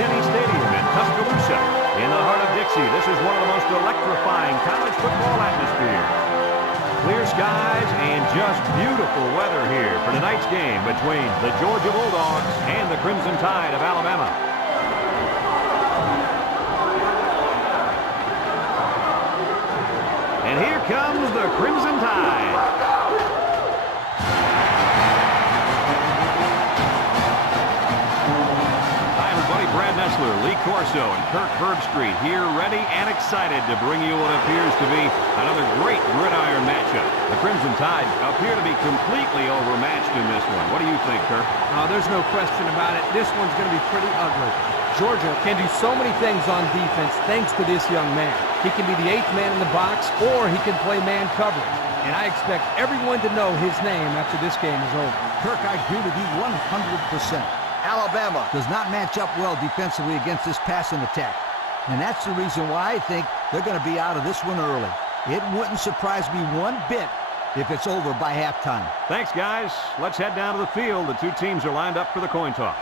Denny Stadium in Tuscaloosa. In the heart of Dixie, this is one of the most electrifying college football atmospheres. Clear skies and just beautiful weather here for tonight's game between the Georgia Bulldogs and the Crimson Tide of Alabama. And here comes the Crimson Tide. Brad Nessler, Lee Corso, and Kirk Herbstreit here ready and excited to bring you what appears to be another great gridiron matchup. The Crimson Tide appear to be completely overmatched in this one. What do you think, Kirk? There's no question about it. This one's going to be pretty ugly. Georgia can do so many things on defense thanks to this young man. He can be the 8th man in the box, or he can play man coverage. And I expect everyone to know his name after this game is over. Kirk, I agree with you 100%. Alabama does not match up well defensively against this passing attack. And that's the reason why I think they're going to be out of this one early. It wouldn't surprise me one bit if it's over by halftime. Thanks, guys. Let's head down to the field. The two teams are lined up for the coin toss.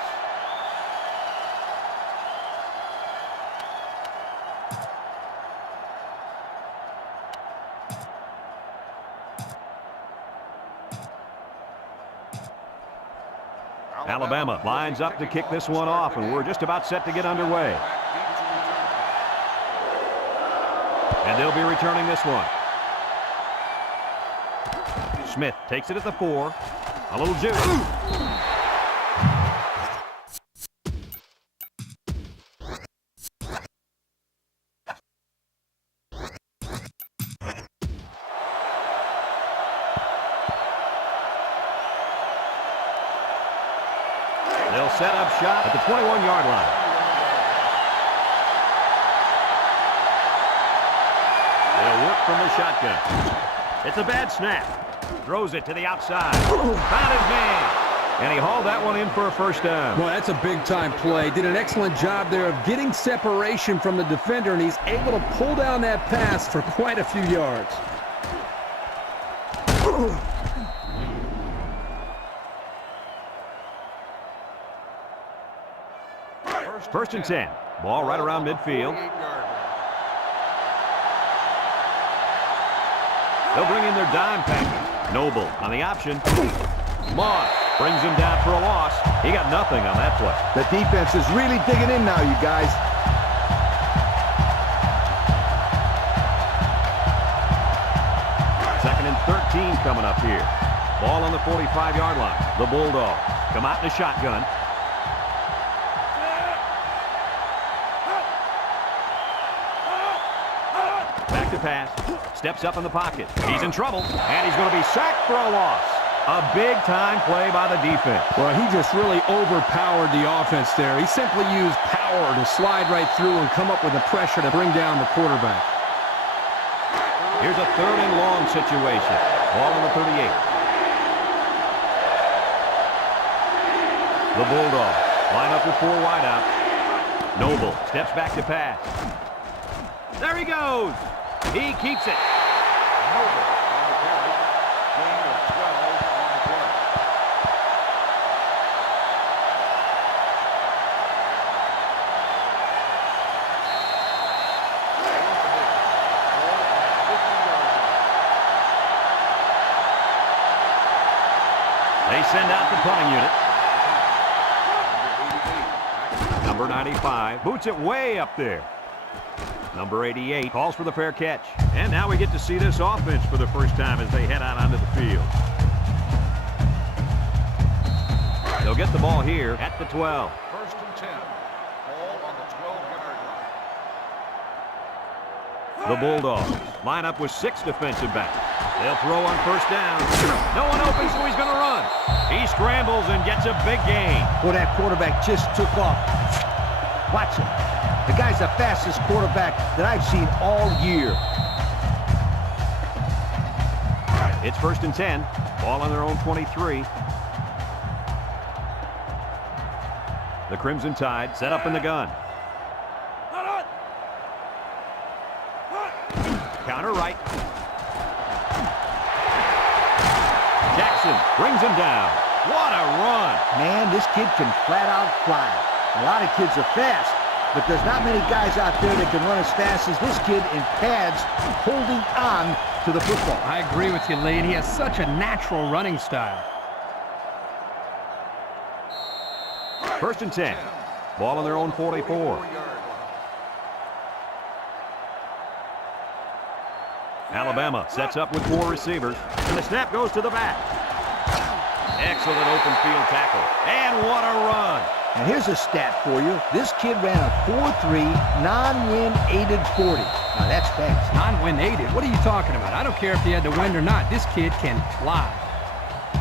Alabama lines up to kick this one off, and we're just about set to get underway. And they'll be returning this one. Smith takes it at the 4. A little juice. They'll set up shop at the 21-yard line. They'll work from the shotgun. It's a bad snap. Throws it to the outside. Found his man. And he hauled that one in for a first down. Well, that's a big-time play. Did an excellent job there of getting separation from the defender, and he's able to pull down that pass for quite a few yards. First and 10. Ball right around midfield. They'll bring in their dime package. Noble on the option. Moss brings him down for a loss. He got nothing on that play. The defense is really digging in now, you guys. Second and 13 coming up here. Ball on the 45-yard line. The Bulldogs come out in a shotgun. Back to pass. Steps up in the pocket. He's in trouble, and he's going to be sacked for a loss. A big-time play by the defense. Well, he just really overpowered the offense there. He simply used power to slide right through and come up with the pressure to bring down the quarterback. Here's a third and long situation. Ball on the 38. The Bulldogs line up with 4 wideouts. Noble steps back to pass. There he goes. He keeps it. Noble on the carry. Gain of 12 on the play. They send out the punting unit. Number 95 boots it way up there. Number 88 calls for the fair catch. And now we get to see this offense for the first time as they head out onto the field. They'll get the ball here at the 12. First and 10. Ball on the 12-yard line. The Bulldogs line up with 6 defensive backs. They'll throw on first down. No one open, so he's going to run. He scrambles and gets a big gain. Well, that quarterback just took off. Watch him. The guy's the fastest quarterback that I've seen all year. It's first and 10. Ball on their own 23. The Crimson Tide set up in the gun. Counter right. Jackson brings him down. What a run. Man, this kid can flat out fly. A lot of kids are fast, but there's not many guys out there that can run as fast as this kid in pads holding on to the football. I agree with you, Lee. He has such a natural running style. 1st and 10. Ball on their own 44. Alabama sets up with 4 receivers, and the snap goes to the back. Excellent open field tackle, and what a run. And here's a stat for you. This kid ran a 4.3 non-win aided 40. Now that's fast. Non-win aided? What are you talking about? I don't care if he had to win or not. This kid can fly.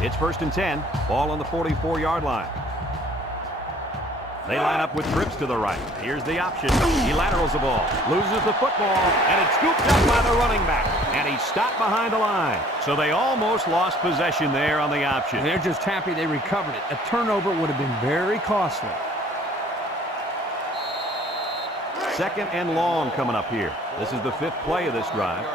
It's 1st and 10. Ball on the 44-yard line. They line up with trips to the right. Here's the option. He laterals the ball, loses the football, and it's scooped up by the running back. And he's stopped behind the line. So they almost lost possession there on the option. They're just happy they recovered it. A turnover would have been very costly. 2nd and long coming up here. This is the 5th play of this drive.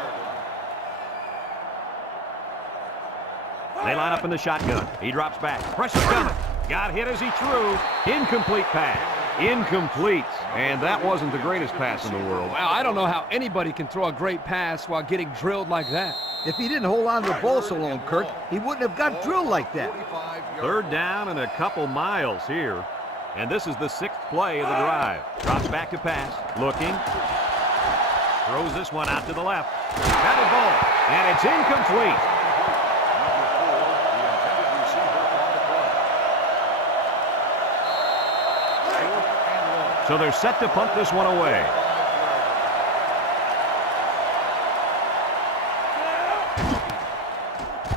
They line up in the shotgun. He drops back. Pressure coming. Got hit as he threw. Incomplete pass. Incomplete. And that wasn't the greatest pass in the world. Well, I don't know how anybody can throw a great pass while getting drilled like that. If he didn't hold on to the ball so long, Kirk, he wouldn't have got drilled like that. 3rd down and a couple miles here. And this is the 6th play of the drive. Drops back to pass. Looking. Throws this one out to the left. Batted ball. And it's incomplete. So they're set to punt this one away.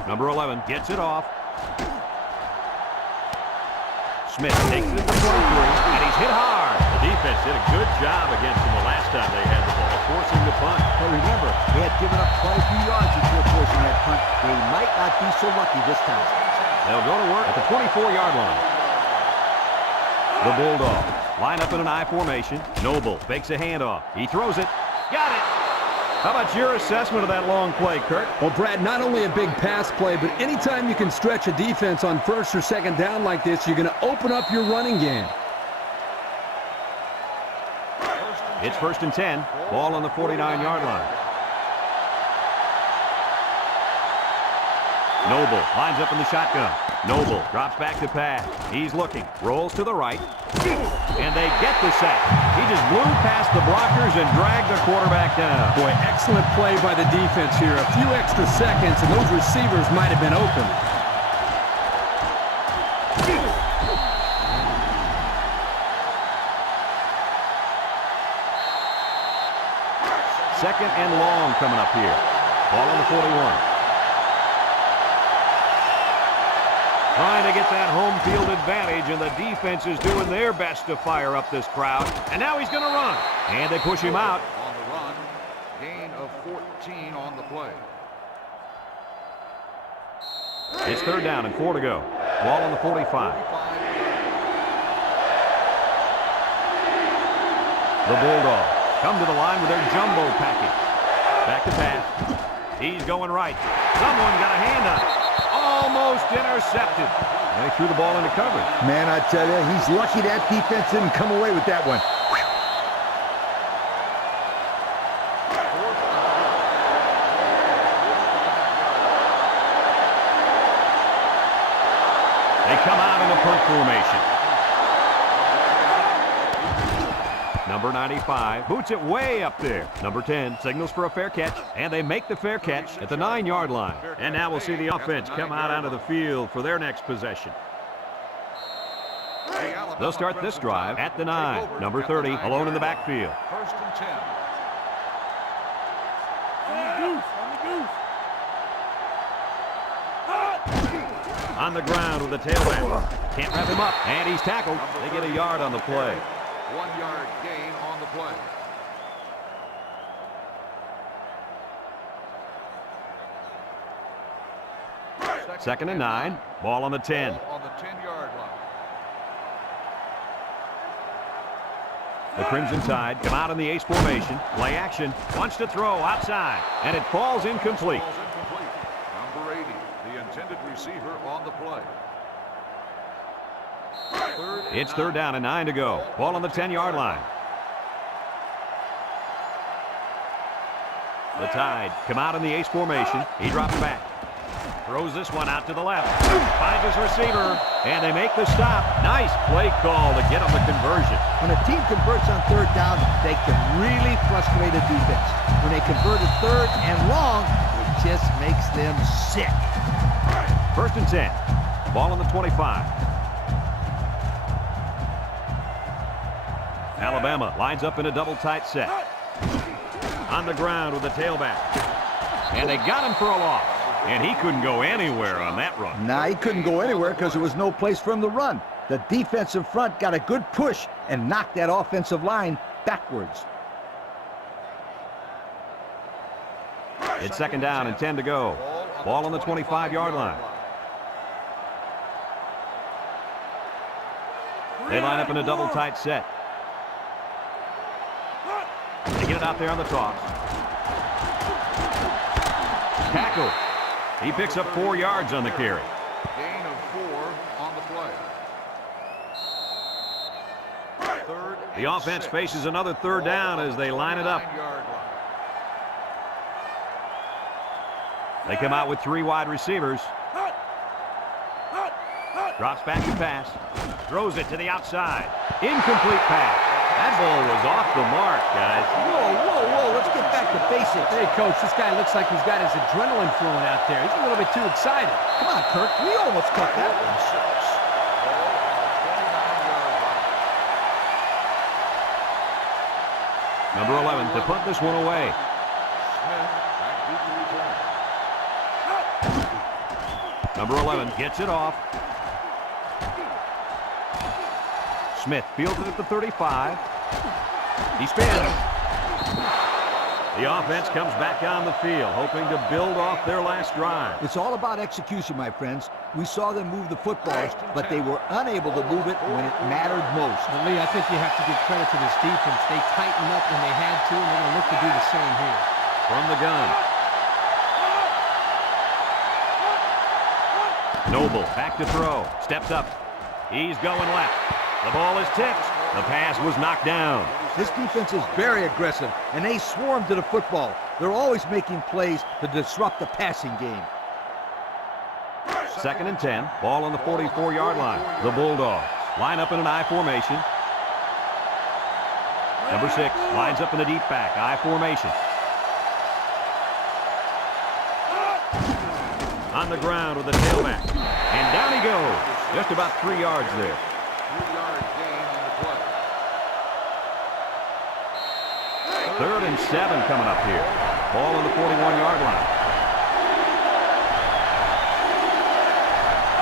Number 11 gets it off. Smith takes it to 23, and he's hit hard. The defense did a good job against him the last time they had the ball, forcing the punt. But remember, they had given up quite a few yards before forcing that punt. They might not be so lucky this time. They'll go to work at the 24-yard line. The Bulldogs line up in an I formation. Noble fakes a handoff. He throws it. Got it. How about your assessment of that long play, Kirk? Well, Brad, not only a big pass play, but anytime you can stretch a defense on 1st or 2nd down like this, you're going to open up your running game. It's 1st and 10. Ball on the 49-yard line. Noble lines up in the shotgun. Noble drops back to pass. He's looking. Rolls to the right. And they get the sack. He just blew past the blockers and dragged the quarterback down. Boy, excellent play by the defense here. A few extra seconds, and those receivers might have been open. Second and long coming up here. Ball on the 41. Trying to get that home field advantage, and the defense is doing their best to fire up this crowd. And now he's going to run. And they push him out. On the run, gain of 14 on the play. It's 3rd down and 4 to go. Ball on the 45. The Bulldogs come to the line with their jumbo package. Back to pass. He's going right. Someone got a hand up. Almost intercepted. They threw the ball into coverage. Man, I tell you, he's lucky that defense didn't come away with that one. They come out in a punt formation. Number 95 boots it way up there. Number 10 signals for a fair catch, and they make the fair catch at the 9-yard line. And now we'll see the offense come out onto the field for their next possession. They'll start this drive at the 9. Number 30 alone in the backfield. 1st and 10. On the ground with the tailback. Can't wrap him up, and he's tackled. They get a yard on the play. 1-yard gain on the play. Second and 9. Ball on the 10. On the 10-yard line. The Crimson Tide come out in the ace formation. Play action. Wants to throw outside, and it falls incomplete. Number 80, the intended receiver on the play. It's third down and 9 to go. Ball on the 10-yard line. The Tide come out in the ace formation. He drops back. Throws this one out to the left. Finds his receiver, and they make the stop. Nice play call to get him the conversion. When a team converts on third down, they can really frustrate a defense. When they convert it third and long, it just makes them sick. First and 10. Ball on the 25. Alabama lines up in a double tight set. On the ground with the tailback. And they got him for a loss. And he couldn't go anywhere on that run. Nah, he couldn't go anywhere because there was no place for him to run. The defensive front got a good push and knocked that offensive line backwards. It's second down and 10 to go. Ball on the 25-yard line. They line up in a double tight set. They get it out there on the toss. Tackle. He picks up 4 yards on the carry. Gain of 4 on the play. The offense faces another third down as they line it up. They come out with 3 wide receivers. Drops back to pass. Throws it to the outside. Incomplete pass. That ball was off the mark, guys. Whoa, let's get back to basics. Hey, Coach, this guy looks like he's got his adrenaline flowing out there. He's a little bit too excited. Come on, Kirk. We almost cut that one. Number 11 to punt this one away. Number 11 gets it off. Smith fields it at the 35. He spins. The offense comes back on the field, hoping to build off their last drive. It's all about execution, my friends. We saw them move the footballs, but they were unable to move it when it mattered most. But Lee, I think you have to give credit to this defense. They tightened up when they had to, and they're going to look to do the same here. From the gun. Noble back to throw. Steps up. He's going left. The ball is tipped. The pass was knocked down. This defense is very aggressive, and they swarm to the football. They're always making plays to disrupt the passing game. Second and 10. Ball on the 44-yard line. The Bulldogs line up in an I formation. Number 6 lines up in the deep back. I formation. On the ground with the tailback. And down he goes. Just about 3 yards there. 3-yard gain on the play. Third and 7 coming up here. Ball on the 41-yard line.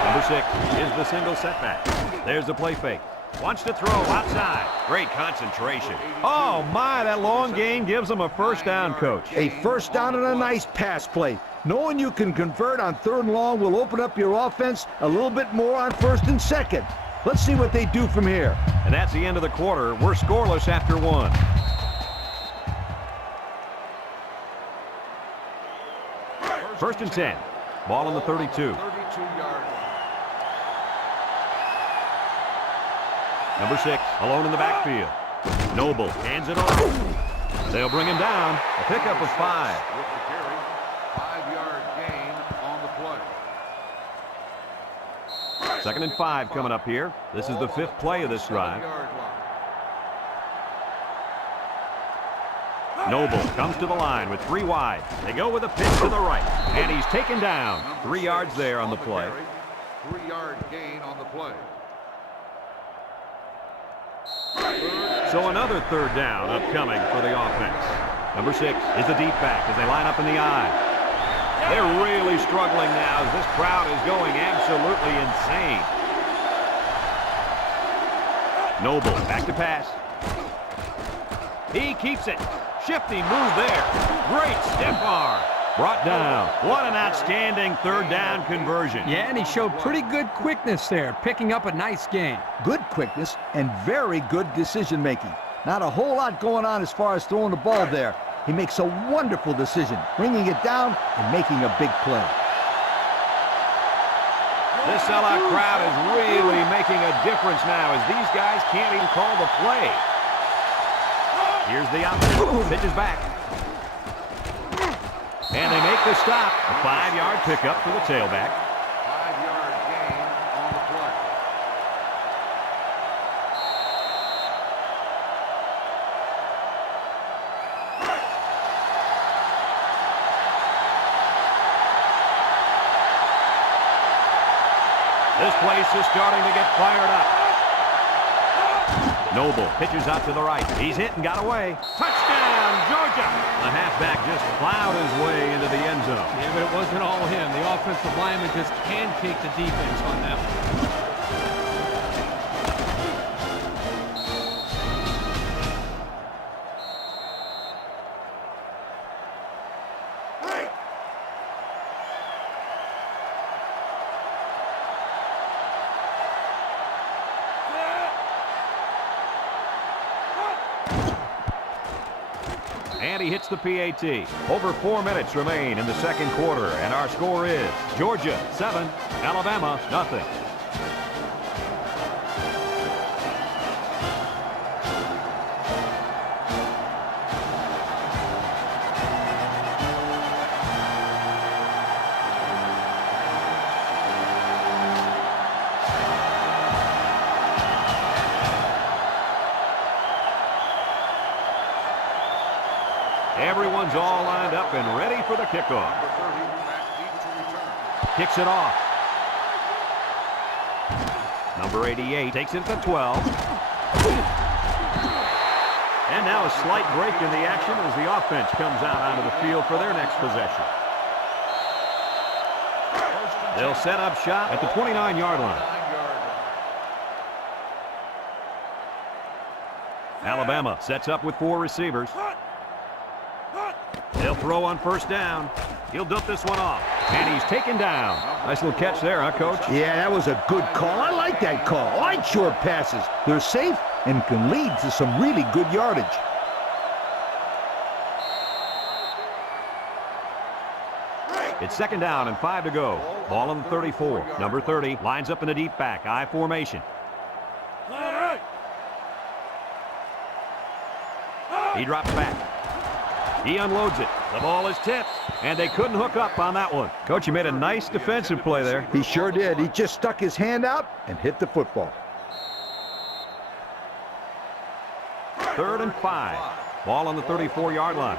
Number 6 is the single setback. There's the play fake. Wants to throw outside. Great concentration. Oh, my, that long gain gives them a first down, Coach. A first down and a nice pass play. Knowing you can convert on third and long will open up your offense a little bit more on first and second. Let's see what they do from here. And that's the end of the quarter. We're scoreless after 1. First and 10. Ball on the 32. 32-yard line. Number 6, alone in the backfield. Noble hands it off. They'll bring him down. A pickup of 5. With the carry, 5-yard gain on the play. Second and 5 coming up here. This is the 5th play of this drive. 7-yard line. Noble comes to the line with 3 wide. They go with a pitch to the right. And he's taken down. 3 yards there on the play. 3-yard gain on the play. So another third down upcoming for the offense. Number 6 is the deep back as they line up in the I. They're really struggling now as this crowd is going absolutely insane. Noble back to pass. He keeps it. Shifty move there. Great stiff arm. Brought down. What an outstanding third down conversion. Yeah, and he showed pretty good quickness there, picking up a nice gain. Good quickness and very good decision-making. Not a whole lot going on as far as throwing the ball there. He makes a wonderful decision, bringing it down and making a big play. This sellout crowd is really making a difference now as these guys can't even call the play. Here's the option. Pitches back. And they make the stop. A 5-yard pickup for the tailback. 5-yard gain on the play. This place is starting to get fired up. Noble pitches out to the right. He's hit and got away. Touchdown, Georgia! The halfback just plowed his way into the end zone. Yeah, but it wasn't all him. The offensive lineman just pancaked the defense on that one. And he hits the PAT. Over 4 minutes remain in the second quarter, and our score is Georgia 7, Alabama nothing. Everyone's all lined up and ready for the kickoff. Kicks it off. Number 88 takes it at the 12. And now a slight break in the action as the offense comes out onto the field for their next possession. They'll set up shop at the 29-yard line. Alabama sets up with 4 receivers. They'll throw on first down. He'll dump this one off. And he's taken down. Nice little catch there, huh, Coach? Yeah, that was a good call. I like that call. I like short passes. They're safe and can lead to some really good yardage. It's second down and 5 to go. Ball on the 34. Number 30 lines up in the deep back. I formation. He drops back. He unloads it. The ball is tipped, and they couldn't hook up on that one. Coach, you made a nice defensive play there. He sure did. He just stuck his hand out and hit the football. 3rd and 5. Ball on the 34-yard line.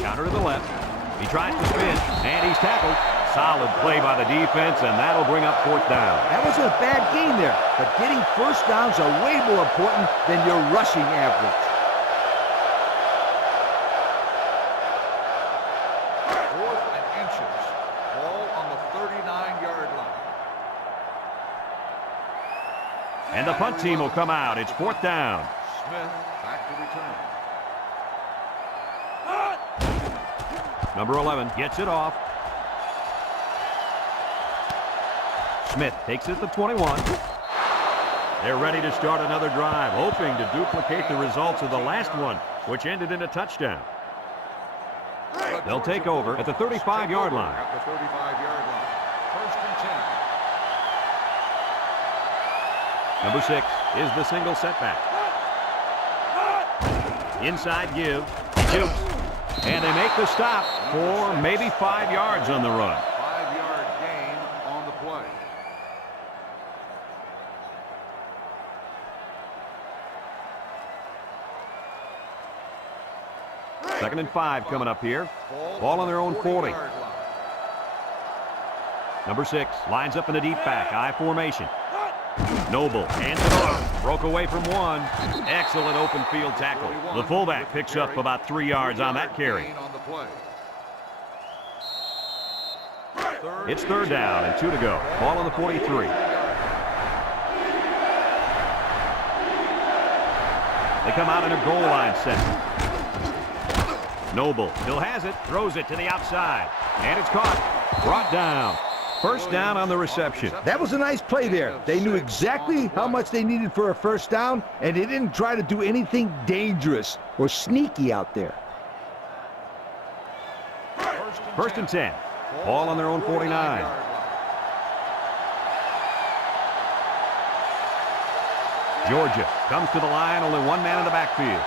Counter to the left. He tries to spin, and he's tackled. Solid play by the defense, and that'll bring up 4th down. That wasn't a bad game there, but getting first downs are way more important than your rushing average. 4th and inches. Ball on the 39-yard line. And the punt team will come out. It's 4th down. Smith back to return. Number 11 gets it off. Smith takes it to 21. They're ready to start another drive, hoping to duplicate the results of the last one, which ended in a touchdown. They'll take over at the 35-yard line. At the 35-yard line. 1st and 10. Number 6 is the single setback. Inside give. Jukes. And they make the stop for maybe 5 yards on the run. 5-yard gain on the play. Second and 5 coming up here. Ball on their own 40. Number 6 lines up in the deep back. I formation. Noble hands it off. Broke away from one. Excellent open field tackle. The fullback picks up about 3 yards on that carry. It's 3rd down and 2 to go. Ball on the 43. They come out in a goal line set. Noble still has it. Throws it to the outside. And it's caught. Brought down. First down on the reception. That was a nice play there. They knew exactly how much they needed for a first down, and they didn't try to do anything dangerous or sneaky out there. First and 10. Ball on their own 49. Georgia comes to the line, only one man in the backfield.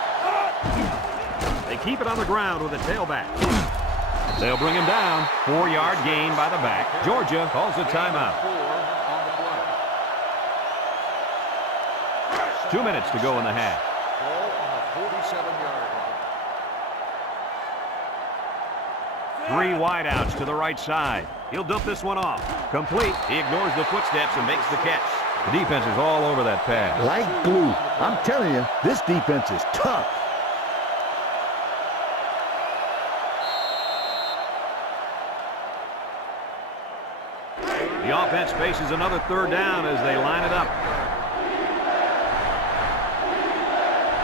They keep it on the ground with a tailback. They'll bring him down. 4-yard gain by the back. Georgia calls a timeout. 2 minutes to go in the half. Ball on the 47-yard line. 3 wideouts to the right side. He'll dump this one off. Complete. He ignores the footsteps and makes the catch. The defense is all over that pass. Like glue. I'm telling you, this defense is tough. The offense faces another third down as they line it up.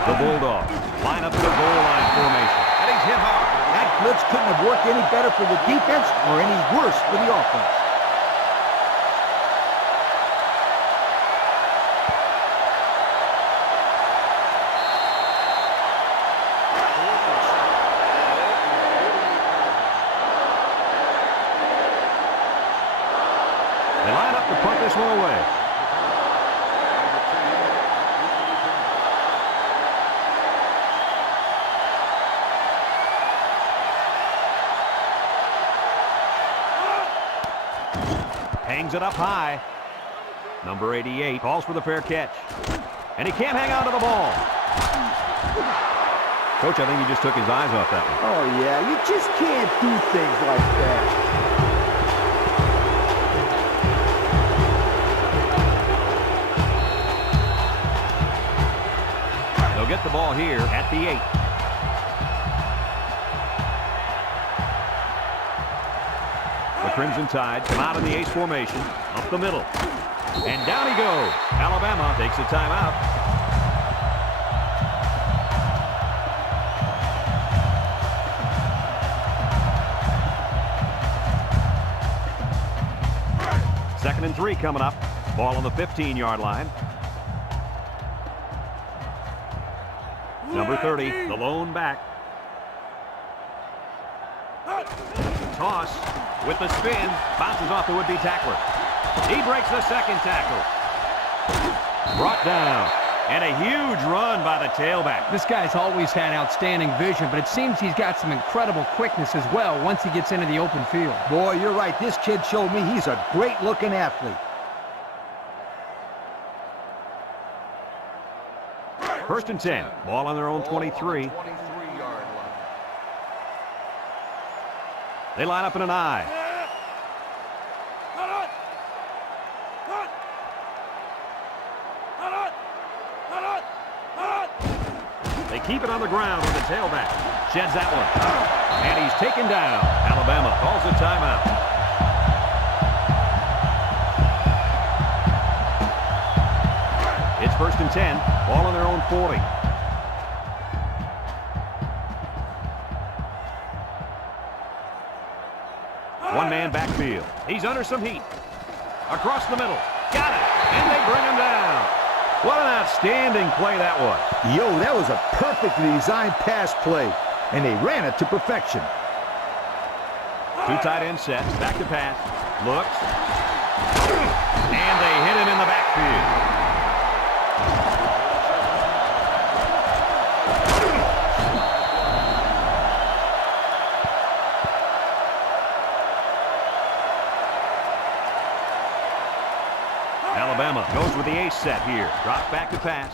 The Bulldogs line up to the goal line formation. And he's hit hard. That blitz couldn't have worked any better for the defense or any worse for the offense. They line up to punt this one away. Hangs it up high. Number 88 calls for the fair catch. And he can't hang on to the ball. Coach, I think he just took his eyes off that one. Oh, yeah, you just can't do things like that. They'll get the ball here at the 8. The Crimson Tide come out in the ace formation, up the middle. And down he goes. Alabama takes a timeout. Second and 3 coming up. Ball on the 15-yard line. Number 30, the lone back. Toss with the spin. Bounces off the would-be tackler. He breaks the second tackle. Brought down. And a huge run by the tailback. This guy's always had outstanding vision, but it seems he's got some incredible quickness as well once he gets into the open field. Boy, you're right. This kid showed me he's a great-looking athlete. First and 10. Ball on their own 23. 23-yard line. They line up in an I. They keep it on the ground with the tailback. Sheds that one. And he's taken down. Alabama calls a timeout. It's first and 10. Ball on their own 40. One-man backfield. He's under some heat. Across the middle. Got it. And they bring him down. What an outstanding play that was. Yo, that was a perfectly designed pass play, and they ran it to perfection. 2 tight end sets. Back to pass. Looks. And they hit him in the backfield. Alabama goes with the ace set here. Drops back to pass.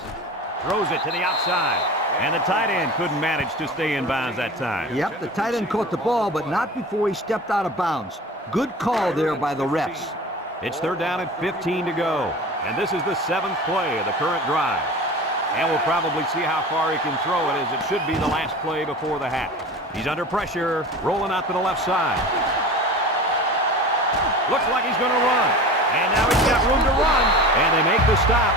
Throws it to the outside. And the tight end couldn't manage to stay in bounds that time. Yep, the tight end caught the ball, but not before he stepped out of bounds. Good call there by the refs. It's third down and 15 to go. And this is the 7th play of the current drive. And we'll probably see how far he can throw it, as it should be the last play before the half. He's under pressure, rolling out to the left side. Looks like he's going to run. And now he's got room to run. And they make the stop.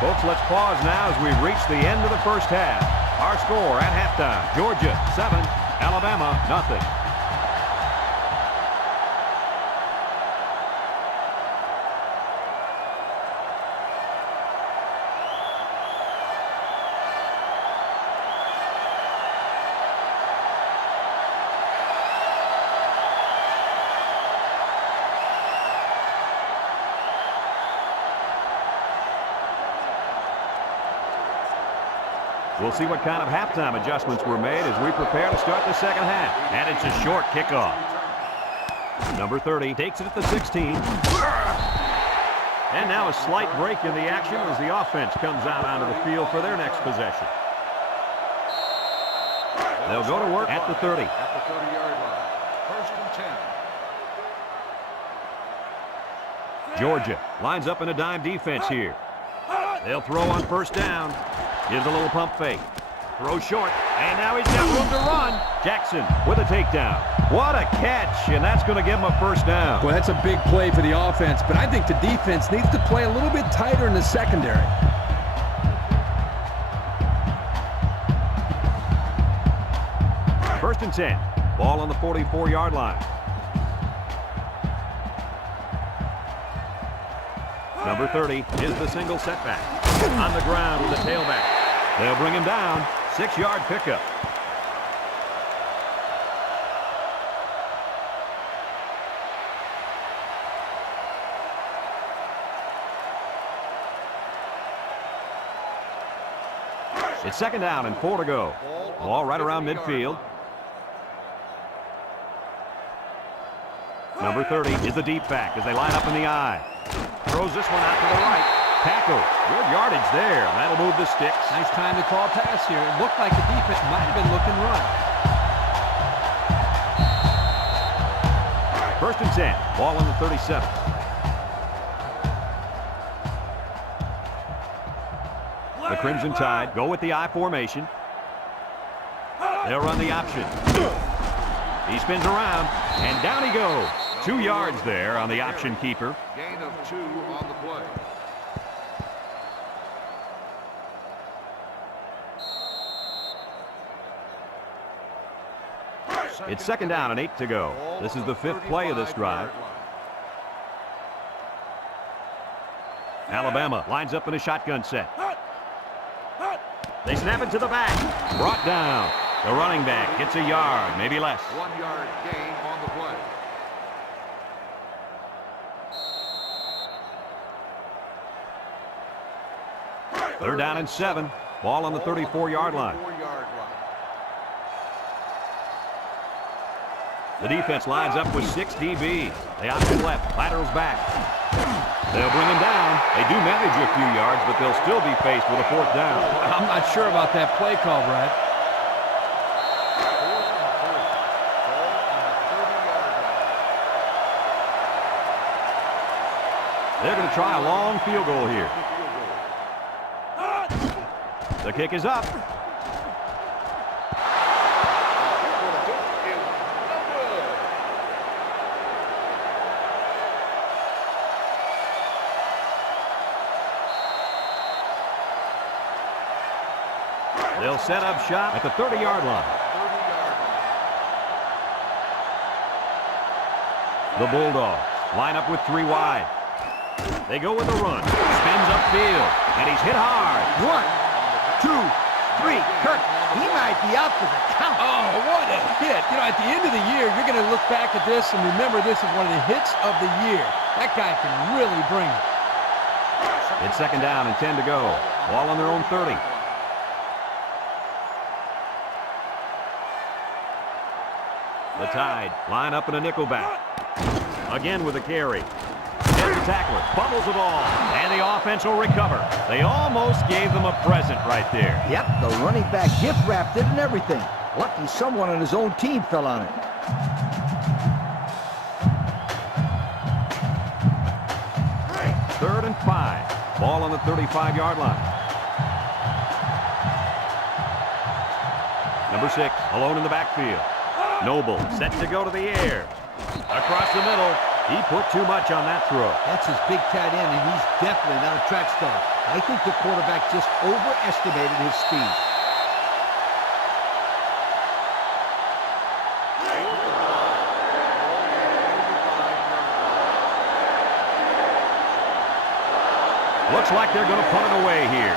Folks, let's pause now as we've reached the end of the first half. Our score at halftime, Georgia 7, Alabama nothing. We'll see what kind of halftime adjustments were made as we prepare to start the second half. And it's a short kickoff. Number 30 takes it at the 16. And now a slight break in the action as the offense comes out onto the field for their next possession. They'll go to work at the 30. At the 30-yard line. First and 10. Georgia lines up in a dime defense here. They'll throw on first down. Gives a little pump fake. Throw short. And now he's got room to run. Jackson with a takedown. What a catch. And that's going to give him a first down. Well, that's a big play for the offense, but I think the defense needs to play a little bit tighter in the secondary. First and 10. Ball on the 44-yard line. Number 30 is the single setback. On the ground with the tailback. They'll bring him down. 6-yard pickup. It's second down and 4 to go. Ball right around midfield. Number 30 is the deep back as they line up in the I. Throws this one out to the right. Tackle. Good yardage there. That'll move the sticks. Nice time to call pass here. It looked like the defense might have been looking run. First and 10. Ball on the 37. The Crimson Tide go with the I formation. They'll run the option. He spins around, and down he goes. 2 yards there on the option keeper. Gain of 2 on the play. It's second down and 8 to go. This is the 5th play of this drive. Alabama lines up in a shotgun set. They snap it to the back. Brought down. The running back gets a yard, maybe less. 1 yard gain on the play. Third down and 7. Ball on the 34-yard line. The defense lines up with 6 DBs. They option left. Laterals back. They'll bring him down. They do manage a few yards, but they'll still be faced with a 4th down. I'm not sure about that play call, Brad. They're going to try a long field goal here. The kick is up. They'll set up shop at the 30-yard line. The Bulldogs line up with 3 wide. They go with a run. Spins upfield, and he's hit hard. 1, 2, 3. Kirk, he might be out for the count. Oh, what a hit. You know, at the end of the year, you're going to look back at this and remember this is one of the hits of the year. That guy can really bring it. It's second down and 10 to go. Ball on their own 30. The Tide line up in a nickel back. Again with a carry. Here's the tackler. Fumbles the ball. And the offense will recover. They almost gave them a present right there. Yep, the running back gift wrapped it and everything. Lucky someone on his own team fell on it. Third and 5. Ball on the 35-yard line. Number 6, alone in the backfield. Noble set to go to the air. Across the middle. He put too much on that throw. That's his big tight end, and he's definitely not a track star. I think the quarterback just overestimated his speed. Looks like they're going to punt it away here.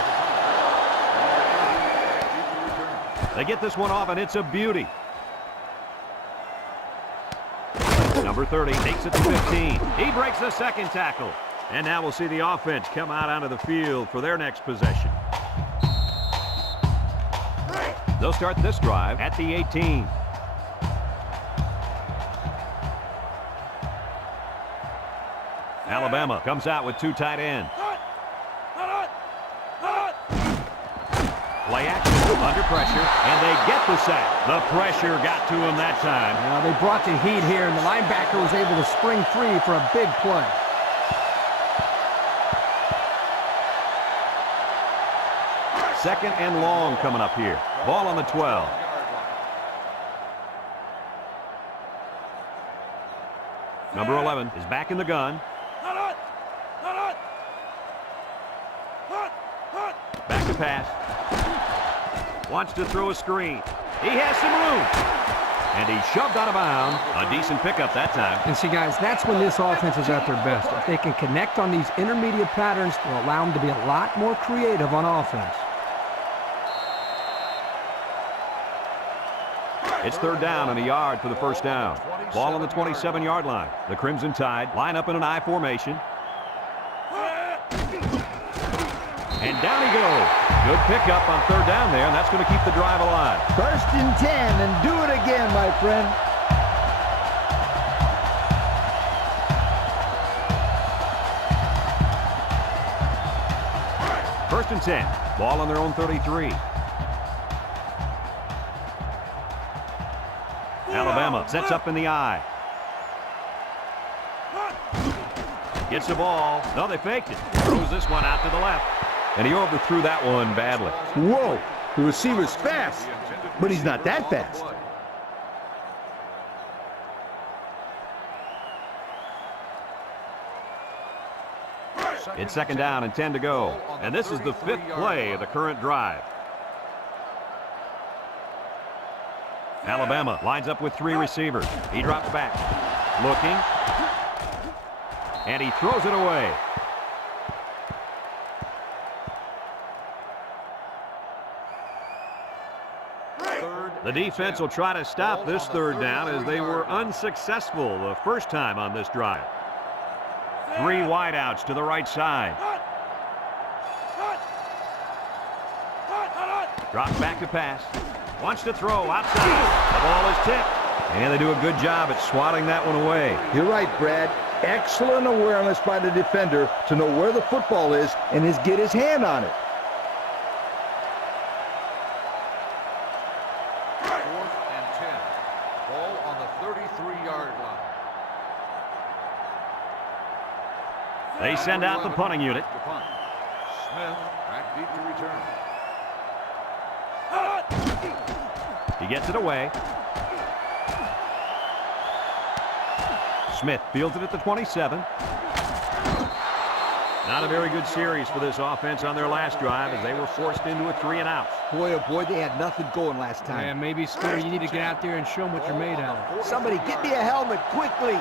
They get this one off, and it's a beauty. Number 30 takes it to 15. He breaks the second tackle. And now we'll see the offense come out onto the field for their next possession. They'll start this drive at the 18. Alabama comes out with two tight ends. Play action under pressure, and they get the sack. The pressure got to him that time. They brought the heat here, and the linebacker was able to spring free for a big play. Second and long coming up here. Ball on the 12. Number 11 is back in the gun. Back to pass. Wants to throw a screen. He has some room. And he shoved out of bounds. A decent pickup that time. And see, guys, that's when this offense is at their best. If they can connect on these intermediate patterns, they'll allow them to be a lot more creative on offense. It's third down and a yard for the first down. Ball on the 27-yard line. The Crimson Tide line up in an I formation. And down he goes. Good pickup on third down there, and that's going to keep the drive alive. First and 10, and do it again, my friend. First and 10. Ball on their own 33. Alabama sets up in the I. Gets the ball. No, they faked it. Throws this one out to the left. And he overthrew that one badly. Whoa, the receiver's fast, but he's not that fast. It's second down and 10 to go. And this is the fifth play of the current drive. Alabama lines up with three receivers. He drops back. Looking. And he throws it away. The defense will try to stop this third down as they were unsuccessful the first time on this drive. Three wideouts to the right side. Drops back to pass. Wants to throw outside. The ball is tipped. And they do a good job at swatting that one away. You're right, Brad. Excellent awareness by the defender to know where the football is and get his hand on it. Fourth and 10. Ball on the 33-yard line. They send out the punting unit. The punt. Smith back deep to return. He gets it away. Smith fields it at the 27. Not a very good series for this offense on their last drive as they were forced into a 3 and out. Boy, oh boy, they had nothing going last time. Yeah, maybe, Scooter, you need to get out there and show them what you're made out of. Somebody get me a helmet quickly.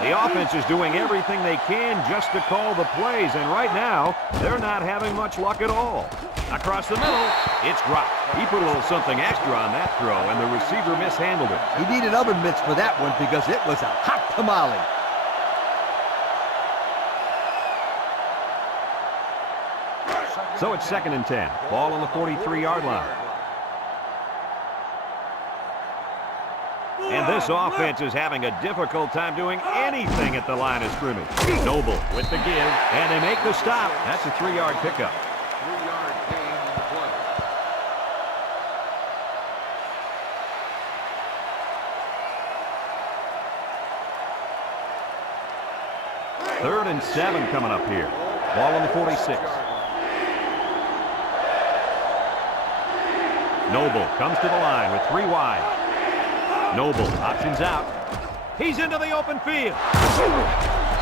The offense is doing everything they can just to call the plays, and right now, they're not having much luck at all. Across the middle, it's dropped. He put a little something extra on that throw, and the receiver mishandled it. He needed oven mitts for that one because it was a hot tamale. So it's second and 10. Ball on the 43-yard line. And this offense is having a difficult time doing anything at the line of scrimmage. Noble with the give, and they make the stop. That's a 3-yard pickup. 3-yard gain on the play. Third and 7 coming up here. Ball on the 46. Noble comes to the line with 3 wide. Noble options out. He's into the open field.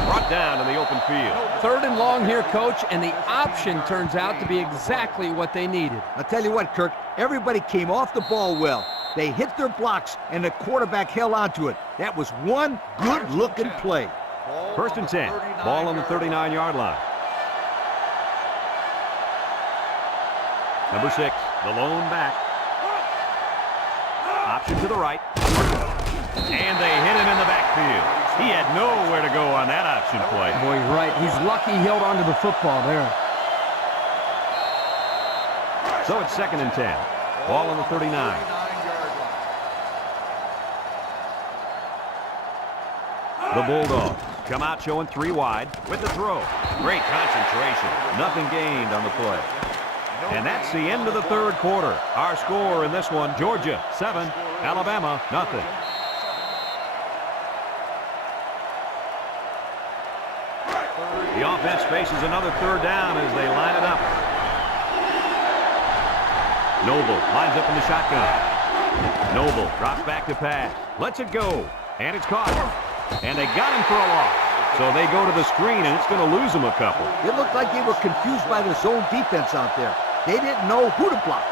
Brought down in the open field. Third and long here, Coach, and the option turns out to be exactly what they needed. I'll tell you what, Kirk, everybody came off the ball well. They hit their blocks, and the quarterback held onto it. That was one good-looking play. First and 10. Ball on the 39-yard line. Number 6, the lone back. Option to the right. And they hit him in the backfield. He had nowhere to go on that option play. Boy, you're right. He's lucky he held onto the football there. So it's 2nd and 10. Ball on the 39. 39-yard line. The Bulldogs come out showing 3 wide with the throw. Great concentration. Nothing gained on the play. And that's the end of the 3rd quarter. Our score in this one, Georgia 7, Alabama nothing. The offense faces another 3rd down as they line it up. Noble lines up in the shotgun. Noble drops back to pass. Lets it go. And it's caught. And they got him for a loss. So they go to the screen, and it's going to lose them a couple. It looked like they were confused by the zone defense out there. They didn't know who to block.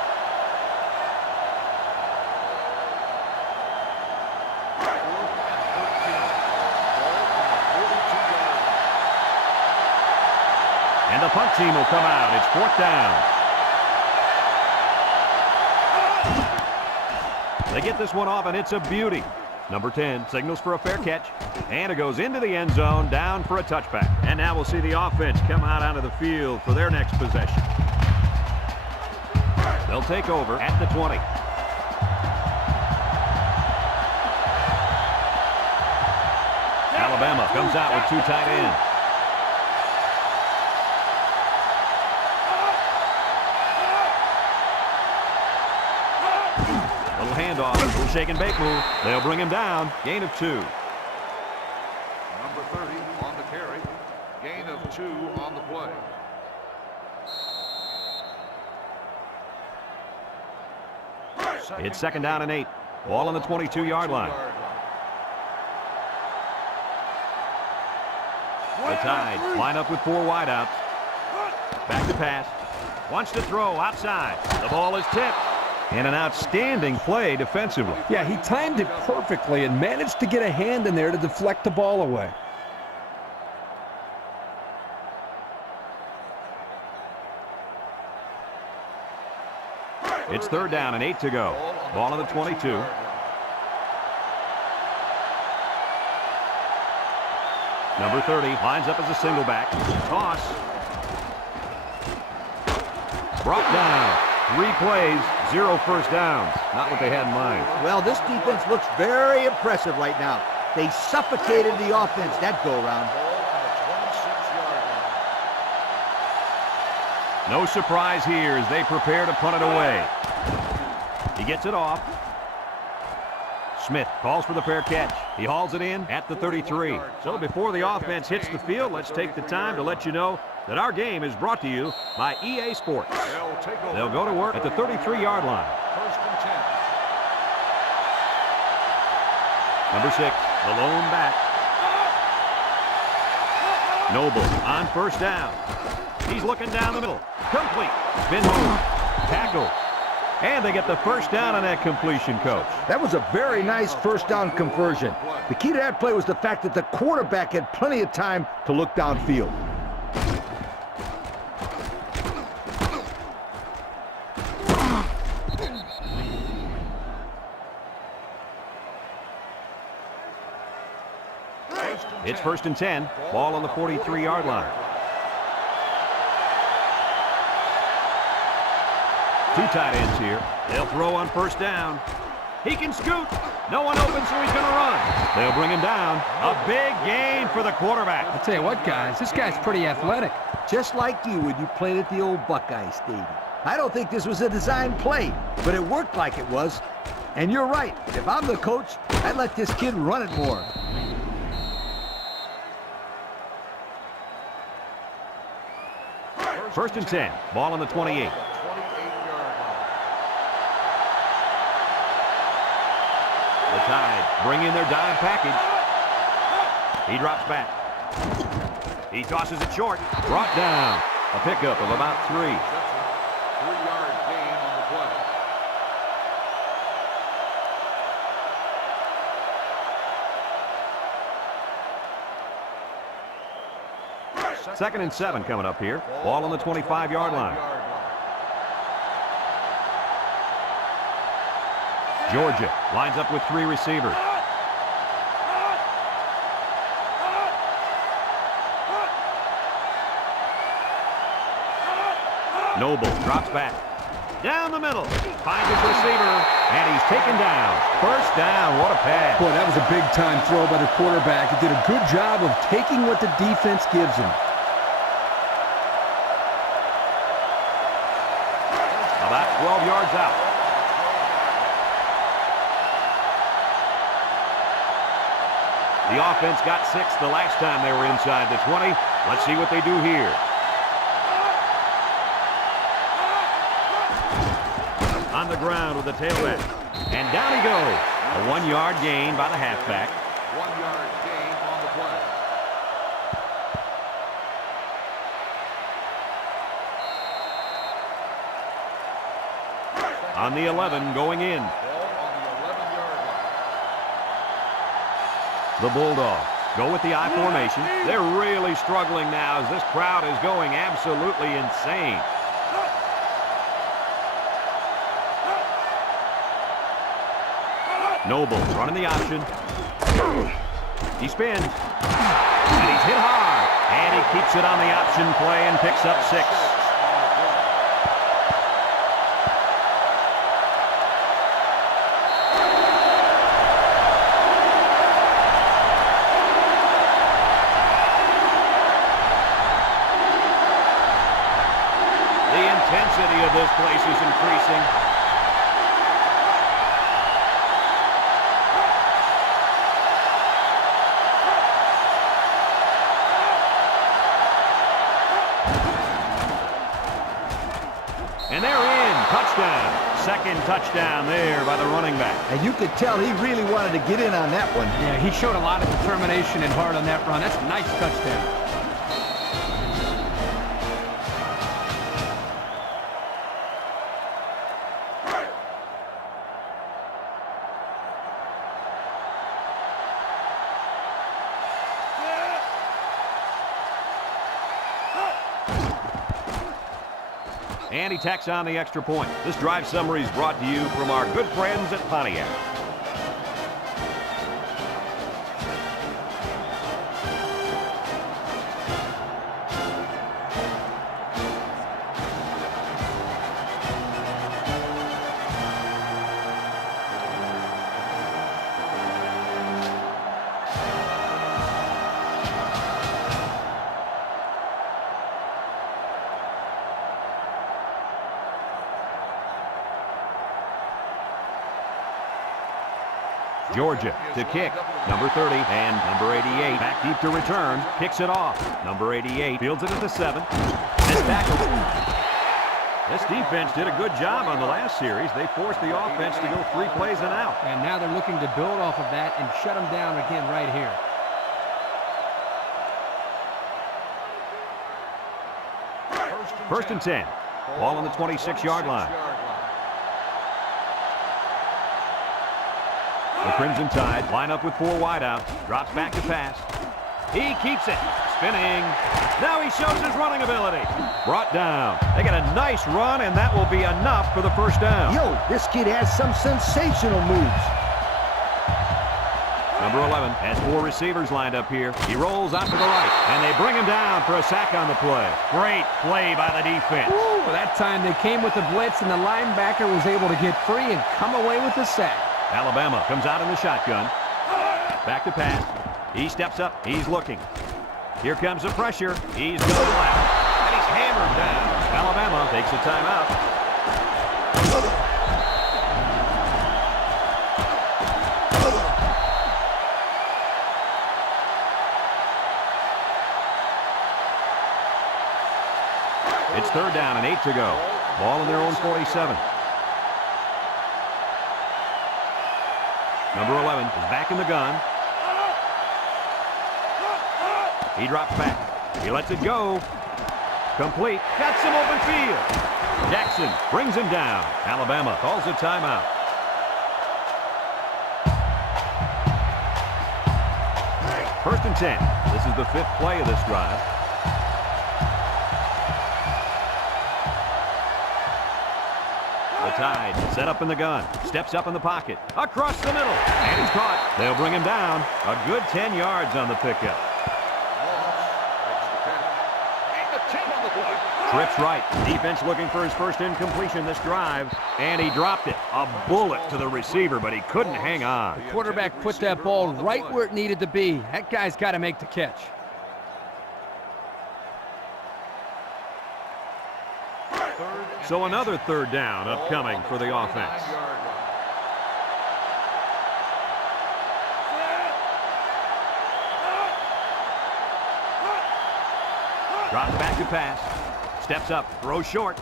And the punt team will come out. It's 4th down. They get this one off, and it's a beauty. Number 10 signals for a fair catch. And it goes into the end zone, down for a touchback. And now we'll see the offense come out onto the field for their next possession. They'll take over at the 20. Alabama comes out with 2 tight ends. Little handoff, little shake and bake move. They'll bring him down. Gain of 2. Number 30 on the carry. Gain of 2 on the play. It's 2nd down and 8. Ball on the 22-yard line. The Tide line up with 4 wideouts. Back to pass. Wants to throw outside. The ball is tipped. And an outstanding play defensively. Yeah, he timed it perfectly and managed to get a hand in there to deflect the ball away. It's 3rd down and 8 to go. Ball on the 22. Number 30 lines up as a single back. Toss. Brought down. 3 plays, 0 first downs. Not what they had in mind. Well, this defense looks very impressive right now. They suffocated the offense that go-around. No surprise here as they prepare to punt it away. He gets it off. Smith calls for the fair catch. He hauls it in at the 33. So before the offense hits the field, let's take the time to let you know that our game is brought to you by EA Sports. They'll go to work at the 33-yard line. 1st and 10. Number 6, the lone back. Noble on 1st down. He's looking down the middle. Complete. Spin move. Tackle. And they get the 1st down on that completion, Coach. That was a very nice 1st down conversion. The key to that play was the fact that the quarterback had plenty of time to look downfield. It's 1st and 10. Ball on the 43-yard line. 2 tight ends here. They'll throw on 1st down. He can scoot. No one open, so he's going to run. They'll bring him down. A big gain for the quarterback. I'll tell you what, guys, this guy's pretty athletic. Just like you when you played at the old Buckeye Stadium. I don't think this was a design play, but it worked like it was. And you're right. If I'm the coach, I'd let this kid run it more. First and 10. Ball on the 28. 28-yard line. The Tide bring in their dime package. He drops back. He tosses it short. Brought down. A pickup of about 3. 3-yard gain on the play. 2nd and 7 coming up here. Ball on the 25-yard line. Georgia lines up with 3 receivers. Noble drops back. Down the middle. Finds his receiver. And he's taken down. First down. What a pass. Boy, that was a big-time throw by the quarterback. He did a good job of taking what the defense gives him. About 12 yards out. The offense got 6 the last time they were inside the 20. Let's see what they do here. On the ground with the tailback. And down he goes. A 1-yard gain by the halfback. 1-yard gain on the play. On the 11 going in. Ball on the 11-yard line. The Bulldogs go with the I formation. They're really struggling now as this crowd is going absolutely insane. Noble running the option. He spins. And he's hit hard. And he keeps it on the option play and picks up 6. The intensity of this place is increasing. And they're in. Touchdown. Second touchdown there by the running back. And you could tell he really wanted to get in on that one. Yeah, he showed a lot of determination and heart on that run. That's a nice touchdown. And he tacks on the extra point. This drive summary is brought to you from our good friends at Pontiac. Georgia to kick. Number 30 and number 88 back deep to return. Kicks it off. Number 88 fields it at the 7. This tackle. This defense did a good job on the last series. They forced the offense to go 3 plays and out. And now they're looking to build off of that and shut them down again right here. First and 10. Ball on the 26-yard line. The Crimson Tide line up with 4 wide out. Drops back to pass. He keeps it. Spinning. Now he shows his running ability. Brought down. They get a nice run, and that will be enough for the first down. Yo, this kid has some sensational moves. Number 11 has 4 receivers lined up here. He rolls out to the right, and they bring him down for a sack on the play. Great play by the defense. Ooh, that time they came with the blitz, and the linebacker was able to get free and come away with the sack. Alabama comes out in the shotgun. Back to pass. He steps up. He's looking. Here comes the pressure. He's going left. And he's hammered down. Alabama takes a timeout. It's 3rd down and 8 to go. Ball in their own 47. Number 11 is back in the gun. He drops back. He lets it go. Complete. Got some open field. Jackson brings him down. Alabama calls a timeout. First and 10. This is the 5th play of this drive. The Tide set up in the gun. Steps up in the pocket. Across the middle. And he's caught. They'll bring him down. A good 10 yards on the pickup. Trips right. Defense looking for his first incompletion this drive. And he dropped it. A bullet to the receiver, but he couldn't hang on. The quarterback put that ball right where it needed to be. That guy's got to make the catch. So another third down upcoming for the offense. Drops back to pass. Steps up, throws short.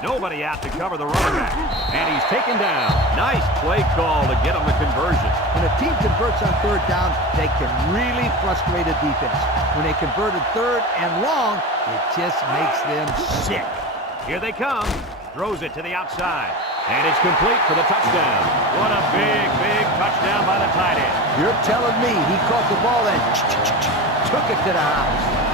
Nobody out to cover the running back. And he's taken down. Nice play call to get him the conversion. When a team converts on third down, they can really frustrate a defense. When they converted third and long, it just makes them sick. Here they come. Throws it to the outside. And it's complete for the touchdown. What a big, big touchdown by the tight end. You're telling me he caught the ball and took it to the house.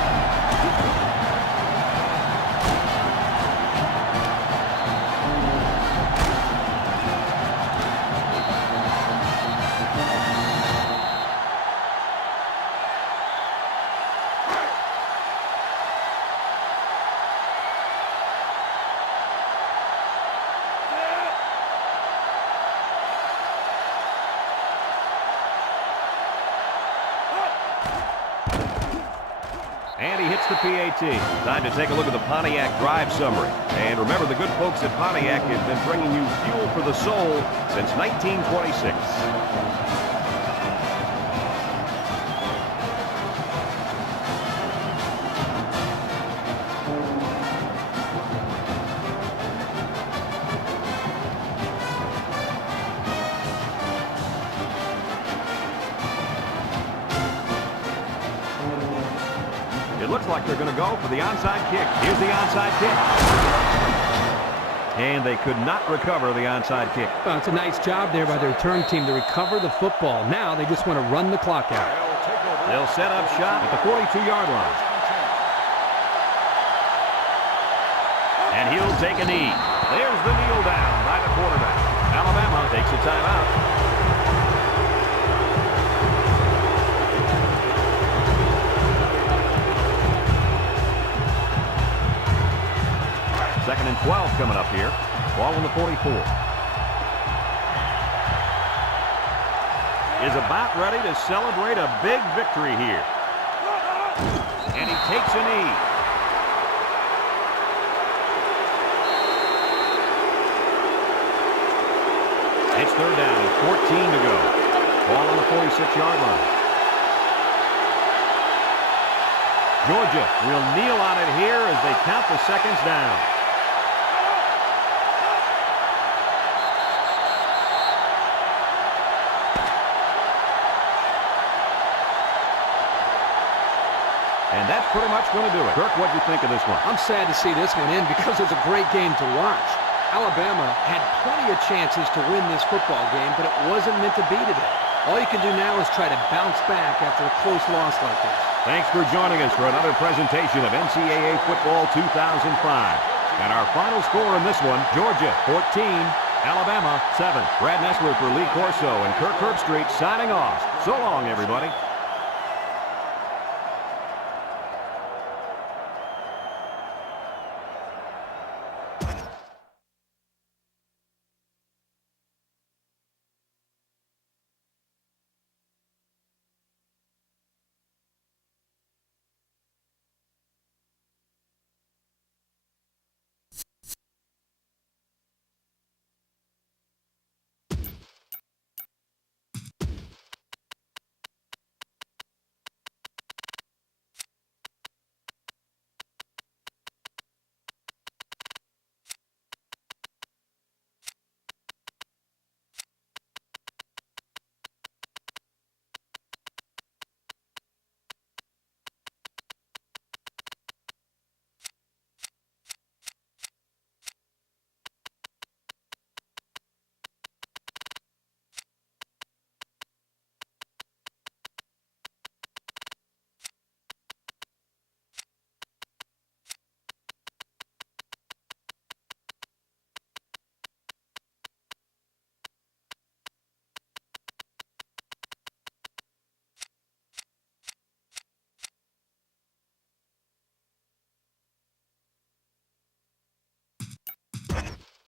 And he hits the PAT. Time to take a look at the Pontiac drive summary. And remember, the good folks at Pontiac have been bringing you fuel for the soul since 1926. It looks like they're going to go for the onside kick. Here's the onside kick. And they could not recover the onside kick. Well, it's a nice job there by the return team to recover the football. Now they just want to run the clock out. They'll set up shop at the 42-yard line. And he'll take a knee. There's the kneel down by the quarterback. Alabama takes a timeout. Second and 12 coming up here. Ball on the 44. Is about ready to celebrate a big victory here. And he takes a knee. It's third down and 14 to go. Ball on the 46-yard line. Georgia will kneel on it here as they count the seconds down. And that's pretty much going to do it. Kirk, what do you think of this one? I'm sad to see this one in because it was a great game to watch. Alabama had plenty of chances to win this football game, but it wasn't meant to be today. All you can do now is try to bounce back after a close loss like this. Thanks for joining us for another presentation of NCAA Football 2005. And our final score in this one, Georgia 14, Alabama 7. Brad Nessler for Lee Corso and Kirk Herbstreit signing off. So long, everybody.